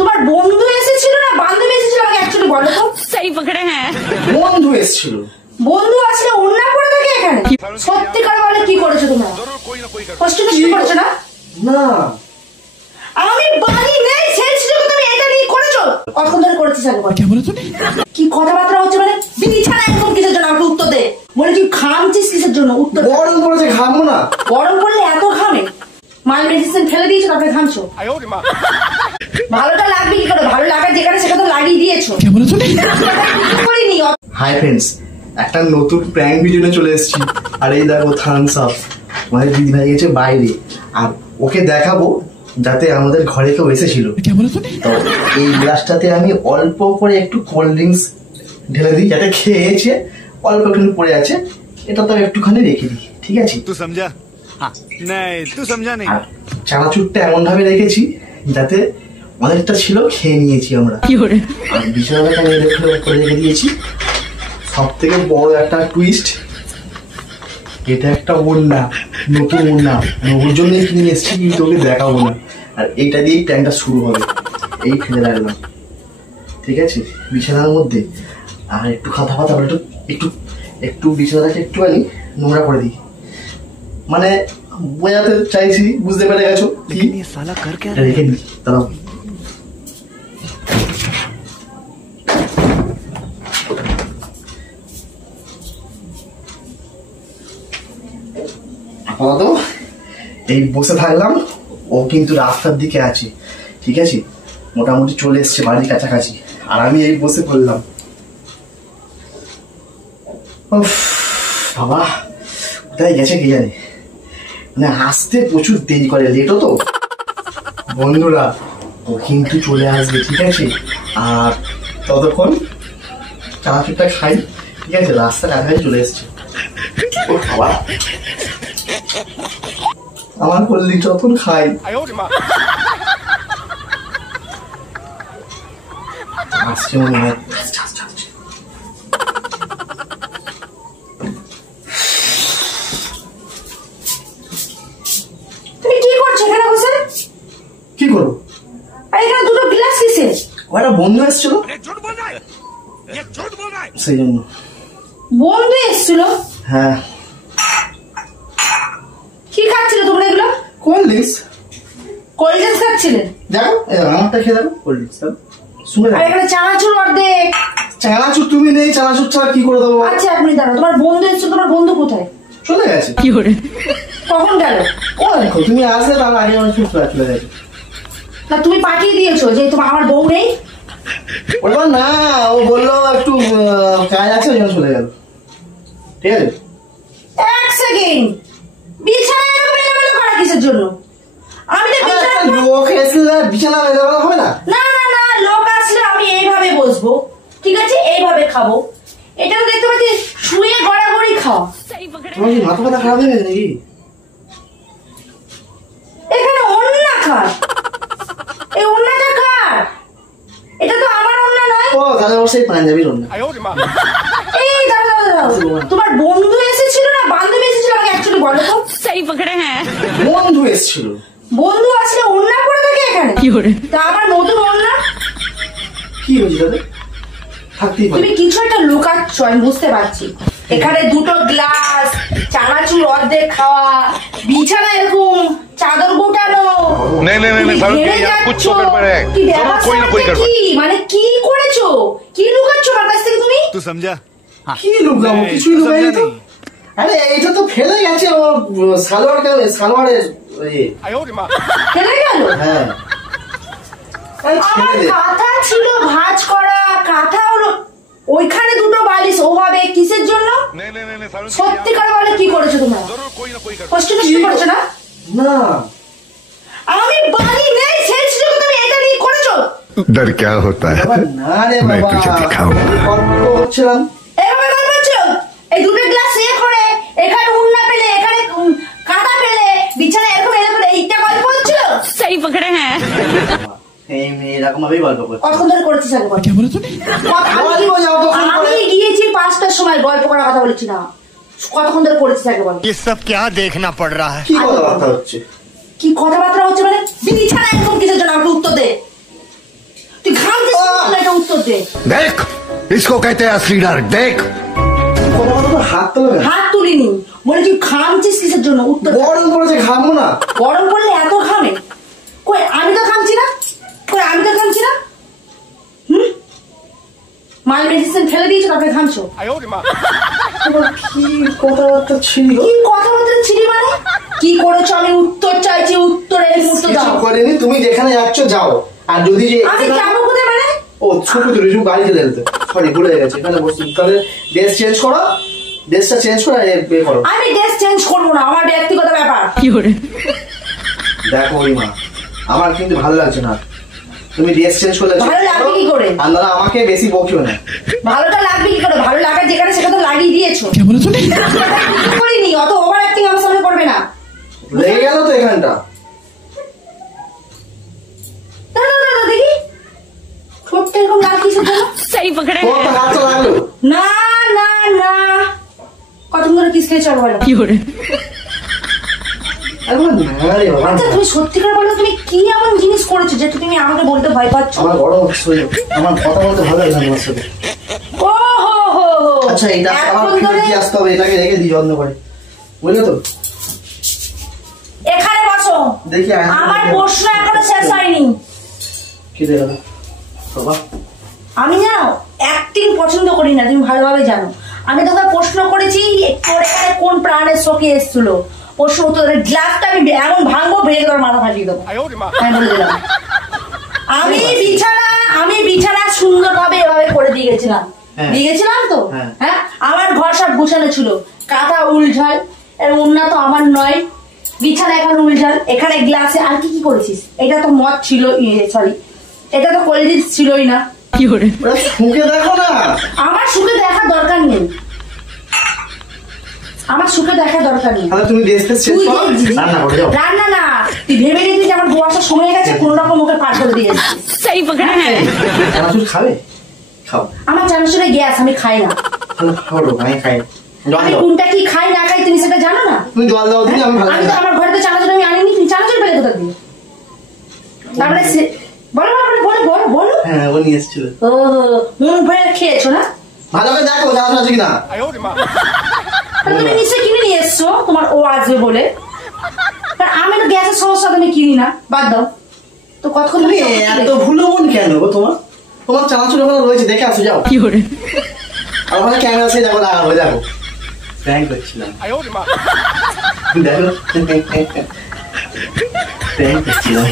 তোমার বন্ধু এসেছিল না বান্ধবী এসেছিল আমাকে অ্যাকচুয়ালি বলো তো। সেই পকড়ে হ্যাঁ, বন্ধু এসেছিল। বন্ধু আসলে ওন্না পড়ে থাকে এখানে। সত্যিকার বলে কি করেছো তোমরা? কষ্ট কিছু করেছো না? না আমি বাড়ি নেই সেই সুযোগে তুমি এটা নিয়ে করেছো। কতক্ষণ ধরে করেছিস আগে বল? কি কথাবার্তা হচ্ছে মানে? বিছানা এরকম কিসের জন্য আমাকে উত্তর দে। বলে তুই ঘামছিস কিসের জন্য? উত্তর। গরম পড়েছে ঘামবো না? গরম পড়লে এত ঘামে? মাল মেডিসিন ফেলে দিয়েছো তারপরে ঘামছো? ভালোটা লাগবে কি করে? ভালো লাগার যেখানে সেখানে লাগিয়ে দিয়েছো। করিনি। হাই ফ্রেন্ডস, একটা নতুন প্র্যাঙ্ক ভিডিও নিয়ে চলে এসেছি। আর এই দেখো থামস আপ, আমাদের দিদি ভাই গেছে বাইরে, আর ওকে দেখাবো যাতে আমাদের ঘরে কেউ এসেছিল। তো এই গ্লাসটাতে আমি অল্প করে একটু কোল্ড ড্রিঙ্কস ঢেলে দিই, যাতে খেয়েছে অল্প একটু পড়ে আছে, এটা তো একটুখানি রেখে দিই, ঠিক আছে? তুই সমঝা? নাই তুই সমঝা নেই। চানাচুরটা এমন ভাবে রেখেছি যাতে অনেকটা ছিল, খেয়ে নিয়েছি আমরা। আর বিছানাটা আমি করে রেখে দিয়েছি। সব থেকে বড় একটা টুইস্ট, এটা একটা ওড়না, নতুন ওড়না, ওর জন্য কিনে এসেছি, কিন্তু ওকে দেখাবো না। আর এইটা দিয়েই প্ল্যানটা শুরু হবে। এই ফেলে রাখলাম, ঠিক আছে, বিছানার মধ্যে। আর একটু খাতা ফাতা একটু একটু একটু বিছানাটাকে একটুখানি নোংরা করে দিই, মানে বোঝাতে চাইছি, বুঝতে পেরে গেছো কি? রেখে দিই, দাঁড়াও। আপাতত এই বসে থাকলাম, ও কিন্তু রাস্তার দিকে আছে, ঠিক আছে, মোটামুটি চলে এসছে বাড়ির কাছাকাছি। আর আমি এই বসে পড়লাম। বাবা কোথায় গেছে কে জানে, মানে আসতে প্রচুর দেরি করে, লেটও তো। বন্ধুরা ও কিন্তু চলে আসবে, ঠিক আছে? আর ততক্ষণ চানাচুরটা খাই, ঠিক আছে? রাস্তার কাছাকাছি চলে এসছে। ও বাবা, আমার করলি যখন খাই। আসছে মনে হয়। তুমি কি করছো এখানে বসে? কি করবো? আর এখানে দুটো গ্লাস কিসের? ও একটা বন্ধু এসেছিল, সেই জন্য। বন্ধু এসেছিল? হ্যাঁ। কি খাচ্ছিলে তোমরা এগুলো? Cold drinks. কোল্ড ড্রিঙ্কস খাচ্ছিলে? দেখো আমারটা খেয়ে দেখো, কোল্ড ড্রিঙ্কস শুনে। আর এখানে চানাচুর অর্ধেক। চানাচুর তুমি নেই, চানাচুর ছাড়া কি করে দেবো? আচ্ছা এক মিনিট দাঁড়াও, তোমার বন্ধু এসেছিল, তোমার বন্ধু কোথায়? চলে গেছে। কি করে? কখন গেল? ও দেখো, তুমি আসলে তার আগে আমার চলে গেছে। না তুমি পাঠিয়ে দিয়েছো যে তোমার আমার বউ নেই? ওটা না, ও বললো একটু কাজ আছে, ওই জন্য চলে গেল, ঠিক আছে? এক সেকেন্ড, বিছানায় এরকম এলোমেলো করা কিসের জন্য? আমি তো লোক এসলে বিছানা এলোমেলো হবে না? না না না, লোক আসলে আমি এইভাবে বসবো, ঠিক আছে, এইভাবে খাবো। এটা তো দেখতে পাচ্ছি শুয়ে গড়াগড়ি খাও। তোমার কি মাথা ব্যথা খারাপ হয়ে গেছে নাকি? এখানে ওন্না কার? এই ওন্নাটা কার? এটা তো আমার ওন্না নয়। ও তাহলে ওর সেই পাঞ্জাবির ওন্না। এই দাঁড়াও, তোমার বন্ধু এসেছিল না বান্ধবী এসেছিল আমাকে অ্যাকচুয়ালি বলো তো। সেই পকড়ে হ্যাঁ, বন্ধু এসেছিল। বন্ধু আসলে ওন্না পড়ে থাকে এখানে। কি করে? তা আমার নতুন ওন্না কি হয়েছে দাদা? থাকতেই পারে। তুমি কিছু একটা লুকাচ্ছ, আমি বুঝতে পারছি। এখানে দুটো গ্লাস, চানাচুর অর্ধেক খাওয়া, বিছানা এরকম চাদর গোটানো। মানে কি করেছো? কি লুকাচ্ছ আমার কাছ থেকে তুমি? তুই সমঝা? কি লুকাবো? কিছুই লুকাইনি তো। আরে এইটা তো ফেলে গেছে, ও সালোয়ারের ফেলে গেল? হ্যাঁ। আমার কাঁথা ছিল ভাঁজ করা, কাঁথা হলো ওইখানে দুটো বালিশ, ওভাবে কিসের জন্য? সত্যিকার বলে কি করেছো তোমরা? কষ্ট কিছু করেছো না? না আমি বাড়ি নেই সেই সুযোগে তুমি এটা নিয়ে করেছো। डर क्या होता है না রে मैं বাবা, तुझे दिखाऊंगा। গল্প করছিলাম। এভাবে গল্প হচ্ছিল? এই দুটো গ্লাস এ করে, এখানে উন্না পেলে, এখানে কাঁথা পেলে, বিছানা এরকম এরকম, এইটা গল্প হচ্ছিল? সেই পকড়ে হ্যাঁ, এরকম ভাবেই গল্প করছি। কতক্ষণ ধরে করেছিস আগে বল? আমি গিয়েছি 5টার সময়, গল্প করার কথা বলেছি না। কতক্ষণ ধরে করেছিস আগে বল? ये सब क्या देखना पड़ रहा है? কি কথাবার্তা হচ্ছে? কি কথাবার্তা হচ্ছে মানে? বিছানা এরকম কিসের জন্য আমাকে উত্তর দে। হচ্ছে। देख इसको कहते हैं असली डर देख কথা কথা তো হাত তোলো কেন? হাত তুলিনি, বলে তুই ঘামছিস কিসের জন্য উত্তর। গরম পড়েছে, ঘামবো না। গরম পড়লে এত ঘামে? কই আমি তো ঘামছি না, কই আমি তো ঘামছি না। মাল মেডিসিন ফেলে দিয়েছো তারপরে ঘামছো। তোমার কি কথাবার্তা ছিল? কি কথাবার্তা ছিলি মানে? কি করেছো আমি উত্তর চাইছি, উত্তরের মুহূর্ত কিছু দাও। করেনি, তুমি যেখানে যাচ্ছ যাও। আর যদি যে আমি যাবো কোথায় মানে? ও ছোট ছোট গাড়ি চলে যেতে, সরি ভুলে গেছে, এখানে বসছি। তাহলে ড্রেস চেঞ্জ করো, ড্রেসটা চেঞ্জ করে বিয়ে করো। আমি ড্রেস চেঞ্জ করবো না, আমার ব্যক্তিগত ব্যাপার। দেখো ওই মা, আমার কিন্তু ভালো লাগছে না, তুমি ড্রেস চেঞ্জ করলে। ভালো লাগবে কি করে? আর দাদা আমাকে বেশি বকিও না। ভালোটা লাগবে কি করে? ভালো লাগার যেখানে সেখানে তো লাগিয়ে দিয়েছো। করিনি, অত ওভার অ্যাক্টিং আমার সামনে করবে না। লেগে গেল তো এখানটা। দাঁড়া দাঁড়া দেখি, ঠোঁটটা এরকম লাল কিসের জন্য? তোর তো হাতটা লাগলো। না না না, কতক্ষণ ধরে কিস খেয়ে চলো বলো। একবার না রে বাবা, আচ্ছা তুমি সত্যি করে বলো, তুমি কি এমন জিনিস করেছো যে তুমি আমাকে বলতে ভয় পাচ্ছ? আমার গরম হচ্ছে, আমার কথা বলতে ভালো লাগে না তোমার সাথে। ও হো হো হো, আচ্ছা এটা আমার এখন ফিরে ধরে কি আসতে হবে, এটাকে রেখে দিই যত্ন করে, বুঝলে তো? এখানে বসো। দেখি আমার প্রশ্ন এখনো শেষ হয়নি। কি দেখো বাবা, আমি জানো অ্যাক্টিং পছন্দ করি না, তুমি ভালোভাবে জানো। আমি তোকে প্রশ্ন করেছি তোর এখানে কোন প্রাণের শোকে এসেছিল, প্রশ্ন উত্তর গ্লাসটা আমি এমন ভাঙবো, ভেঙে তোর মাথা ফাটিয়ে দেবো। আমি বলে দিলাম, আমি বিছানা সুন্দরভাবে এভাবে করে দিয়ে গেছিলাম। হ্যাঁ। দিয়ে গেছিলাম তো। হ্যাঁ। হ্যাঁ, আমার ঘর সব গুছানো ছিল, কাঁথা উলঝাল, এর উন্না তো আমার নয়, বিছানা এখন উলঝাল, এখানে গ্লাসে আর কি কি করেছিস? এটা তো মদ ছিল, সরি এটা তো কোল্ড ছিলই না। ওরা শুকে দেখো না। আমার সুখে দেখার দরকার নেই, আমার সুখে দেখার দরকার নেই। তাহলে তুমি ড্রেস চেঞ্জ তুই করো, যে- রান্না করে যাও। রান্না না, তুই ভেবে নিবি যে আমার গোয়াটা সময় গেছে, কোন রকম ওকে পার করে দিয়েছিস। চানাচুর খাবে? খাও। আমার চানাচুরে গ্যাস, আমি খাই না। তাহলে খাও তো, আমি খাই। জল আমি দাও, কোনটা কি খাই না খাই তুমি সেটা জানো না? তুমি জল দাও দিলে আমি ভালো আমি তো আমার ঘরে তো চানাচুর আমি আনিনি, তুমি চানাচুর পেলে কোথা দিয়ে? তারপরে বলো বলো বলো বলো বলো। হ্যাঁ ও নিয়ে এসেছিল। ও মন ভরে খেয়েছো না? ভালো করে দেখো চানাচুর আছে কিনা। তাহলে তুমি নিশ্চয়ই কিনে নিয়ে এসছো, তোমার ও আসবে বলে। কারণ আমি তো গ্যাসের সমস্যা তুমি কিনি না, বাদ দাও তো। কতক্ষণ তুমি ধরে এত ভুলো মন কেন গো তোমার? তোমার চানাচুর ওখানে রয়েছে, দেখে আসো যাও। আর ওখানে ক্যামেরা সেই দেখো, লাগাবো দেখো। প্র্যাঙ্ক করছিলাম, দেখো প্র্যাঙ্ক করছিলাম।